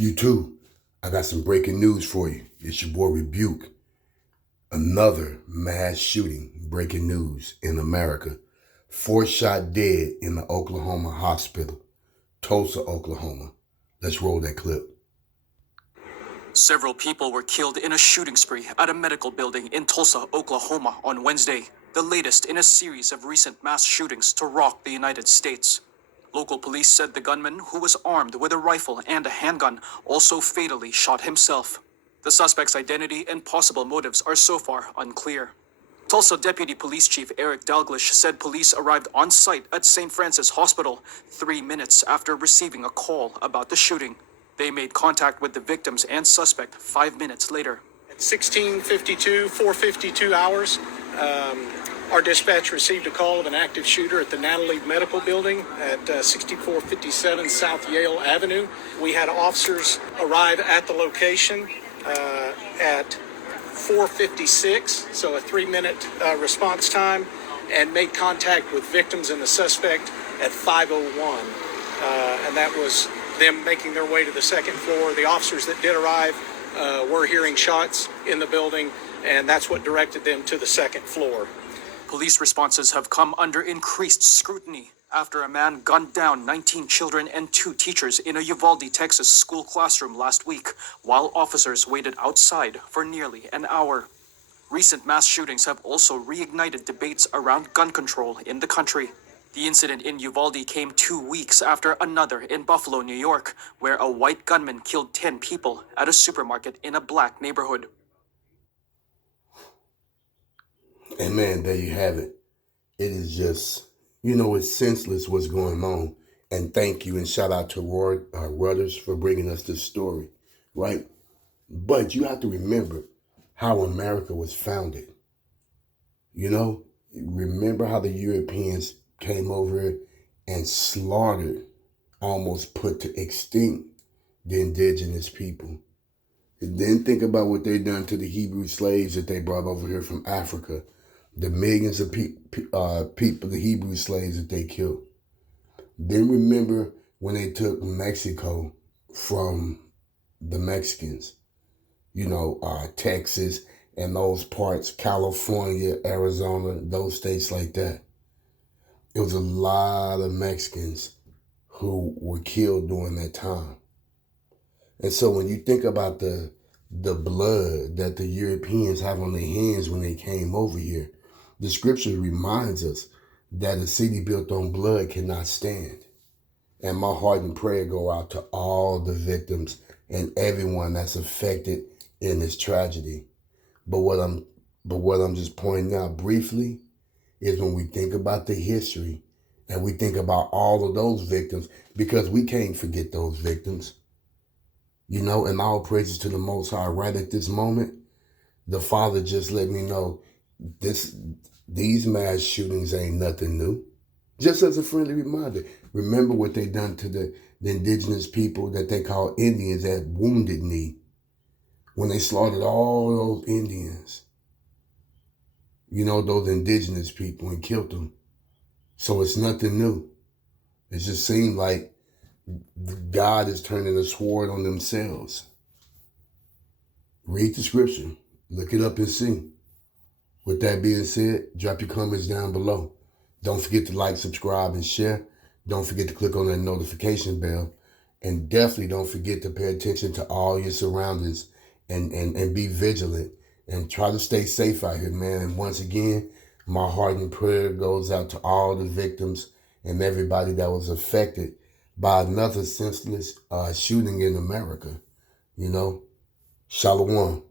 You too. I got some breaking news for you. It's your boy Rebuke. Another mass shooting, breaking news in America. 4 shot dead in the Oklahoma hospital, Tulsa, Oklahoma. Let's roll that clip. Several people were killed in a shooting spree at a medical building in Tulsa, Oklahoma on Wednesday, the latest in a series of recent mass shootings to rock the United States. Local police said the gunman, who was armed with a rifle and a handgun, also fatally shot himself. The suspect's identity and possible motives are so far unclear. Tulsa Deputy Police Chief Eric Dalglish said police arrived on site at St. Francis Hospital 3 minutes after receiving a call about the shooting. They made contact with the victims and suspect 5 minutes later. At 16:52, 4:52 hours, our dispatch received a call of an active shooter at the Natalie Medical Building at 6457 South Yale Avenue. We had officers arrive at the location at 4:56, so a 3-minute response time, and made contact with victims and the suspect at 5:01. And that was them making their way to the second floor. The officers that did arrive were hearing shots in the building, and that's what directed them to the second floor. Police responses have come under increased scrutiny after a man gunned down 19 children and 2 teachers in a Uvalde, Texas school classroom last week, while officers waited outside for nearly an hour. Recent mass shootings have also reignited debates around gun control in the country. The incident in Uvalde came 2 weeks after another in Buffalo, New York, where a white gunman killed 10 people at a supermarket in a black neighborhood. And man, there you have it. It is just, it's senseless what's going on. And thank you and shout out to Reuters for bringing us this story, right? But you have to remember how America was founded. Remember how the Europeans came over and slaughtered, almost put to extinct the indigenous people. And then think about what they done to the Hebrew slaves that they brought over here from Africa. The millions of people, the Hebrew slaves that they killed. Then remember when they took Mexico from the Mexicans, Texas and those parts, California, Arizona, those states like that. It was a lot of Mexicans who were killed during that time. And so when you think about the blood that the Europeans have on their hands when they came over here, the scripture reminds us that a city built on blood cannot stand. And my heart and prayer go out to all the victims and everyone that's affected in this tragedy. But what I'm just pointing out briefly is when we think about the history and we think about all of those victims, because we can't forget those victims. And all praises to the Most High. Right at this moment, the Father just let me know these mass shootings ain't nothing new. Just as a friendly reminder, remember what they done to the indigenous people that they call Indians at Wounded Knee, when they slaughtered all those Indians, those indigenous people, and killed them. So it's nothing new. It just seemed like God is turning a sword on themselves. Read the scripture. Look it up and see. With that being said, drop your comments down below. Don't forget to like, subscribe, and share. Don't forget to click on that notification bell. And definitely don't forget to pay attention to all your surroundings and be vigilant. And try to stay safe out here, man. And once again, my heart and prayer goes out to all the victims and everybody that was affected by another senseless shooting in America. Shalom.